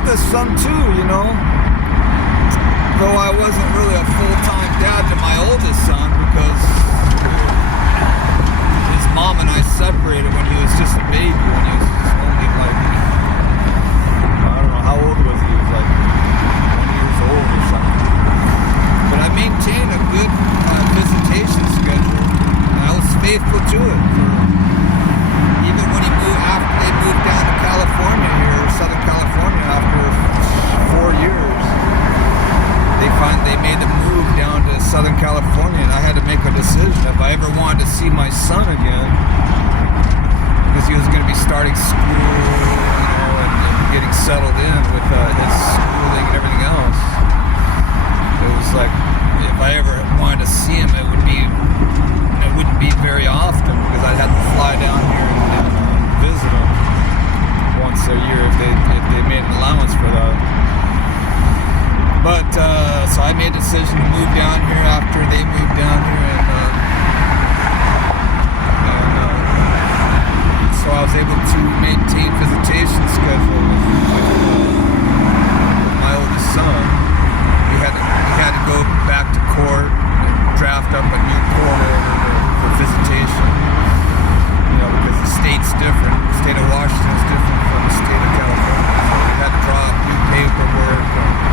oldest son too, you know. Though I wasn't really a full-time dad to my oldest son because his mom and I separated when he was just a baby, when he was only like, I don't know, how old was he? He was like 1 years old or something. But I maintained a good visitation schedule, and I was faithful to it. Even when they moved down to California here, Southern California, after 4 years. They made the move down to Southern California, and I had to make a decision if I ever wanted to see my son again, because he was going to be starting school, you know, and getting settled in with his schooling and everything else. It was like, if I ever wanted to see him, it wouldn't be very often, because I'd have to fly down here and visit him once a year if they made an allowance for that. But, so I made a decision to move down here after they moved down here, and so I was able to maintain visitation schedule with my oldest son. We had to go back to court and draft up a new court order for visitation, you know, because the state's different. The state of Washington is different from the state of California, so we had to draw up new paperwork and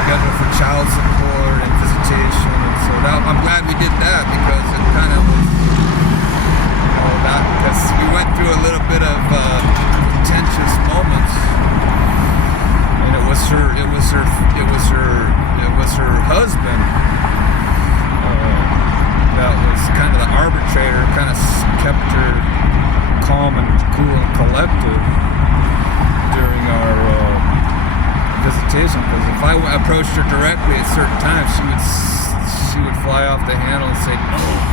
schedule for child support and visitation, and so I'm glad we did that, because it kind of was, you know, that, because we went through a little bit of contentious moments, and it was her husband that was kind of the arbitrator, kind of kept her calm and cool and collected during our visitation, because if I approached her directly at certain times, she would fly off the handle and say,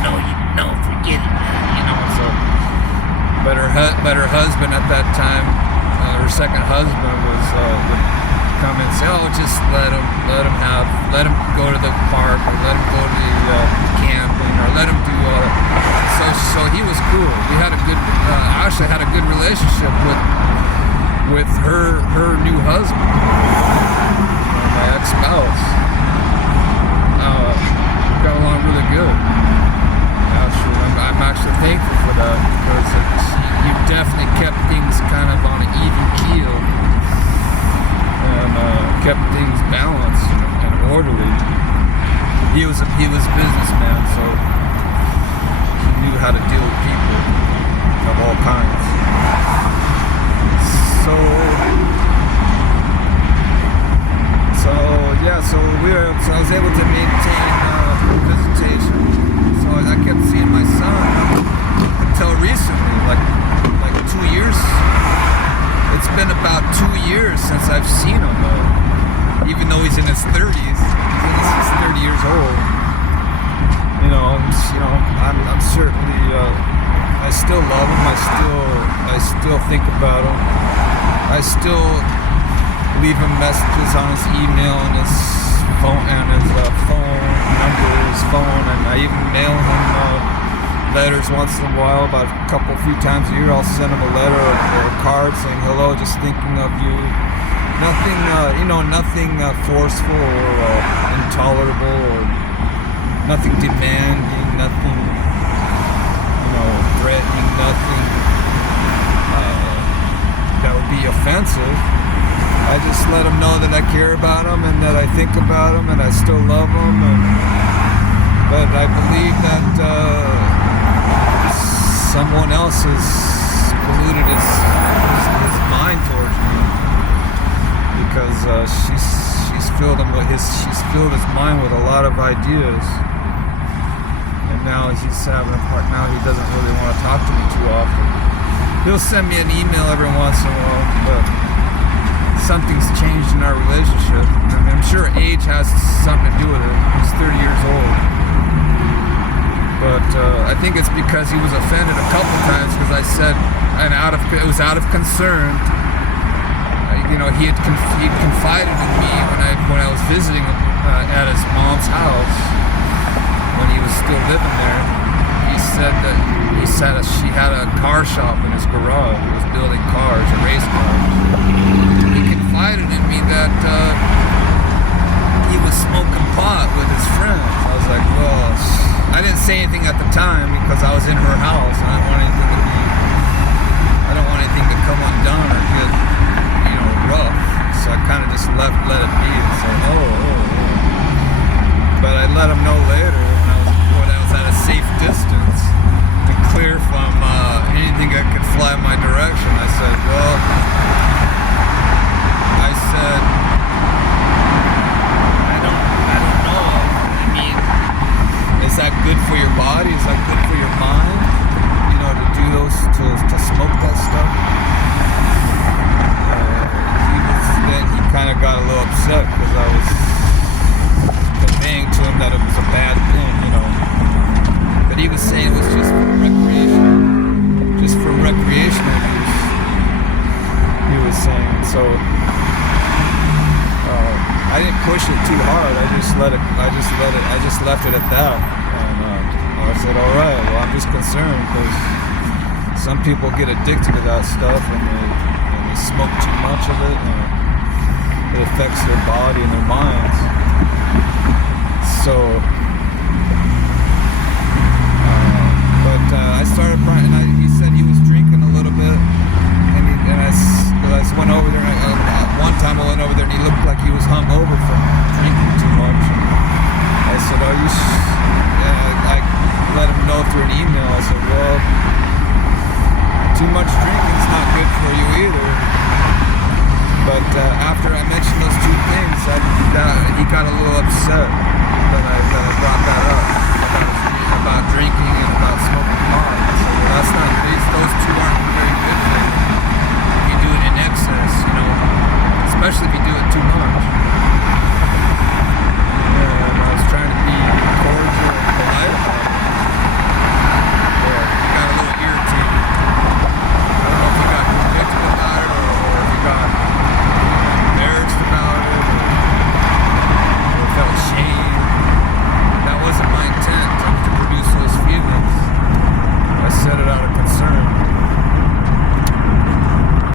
no, forget it, man, you know. So, but her husband at that time, her second husband, would come and say, just let him go to the park, or let him go to the camping, or let him do all that. So he was cool. We had a good, actually had a good relationship with her new husband, my ex-spouse. Got along really good. Actually, I'm actually thankful for that, because you definitely kept things kind of on an even keel, and kept things balanced and orderly. He was a businessman, so he knew how to deal with people of all kinds. So I was able to maintain visitation. So I kept seeing my son until recently, like 2 years. It's been about 2 years since I've seen him, even though he's in his 30s. He's 30 years old. You know, I'm certainly. I still love him. I still think about him. I still leave him messages on his email and his phone phone, and I even mail him letters once in a while. About a few times a year, I'll send him a letter or a card saying hello, just thinking of you. Nothing forceful or intolerable, or nothing demanding, nothing threatening, nothing that would be offensive. I just let him know that I care about him and that I think about him and I still love him. But I believe that someone else has polluted his mind towards me, because she's filled his mind with a lot of ideas. And now he's having a part. Now he doesn't really want to talk to me too often. He'll send me an email every once in a while, but something's changed in our relationship. I mean, I'm sure age has something to do with it. He's 30 years old. But I think it's because he was offended a couple times because I said, and it was out of concern. He had confided in me when I was visiting at his mom's house when he was still living there. He said that she had a car shop in his garage. He was building cars, race cars. time because I was in her house and I don't want anything to come undone or get, rough. So I kind of just let it be and said, But I let him know later when I was at a safe distance and clear from anything that could fly in my direction. I said, I don't know. I mean, is that good for your body? Is that good for your mind? To do those, to smoke that stuff? He kind of got a little upset because I was conveying to him that it was a bad thing, But he was saying it was just for recreational use. He was saying, so I didn't push it too hard. I just left it at that. And I said, all right. Well, I'm just concerned because some people get addicted to that stuff and they smoke too much of it. And it affects their body and their minds. So, I started, and he said he was drinking a little bit, and I just went over there, and one time I went over there and he looked like he was hungover from drinking too much. I said, I let him know through an email. I said, well, too much drinking's not good for you either. But after I mentioned those two things, he got a little upset that I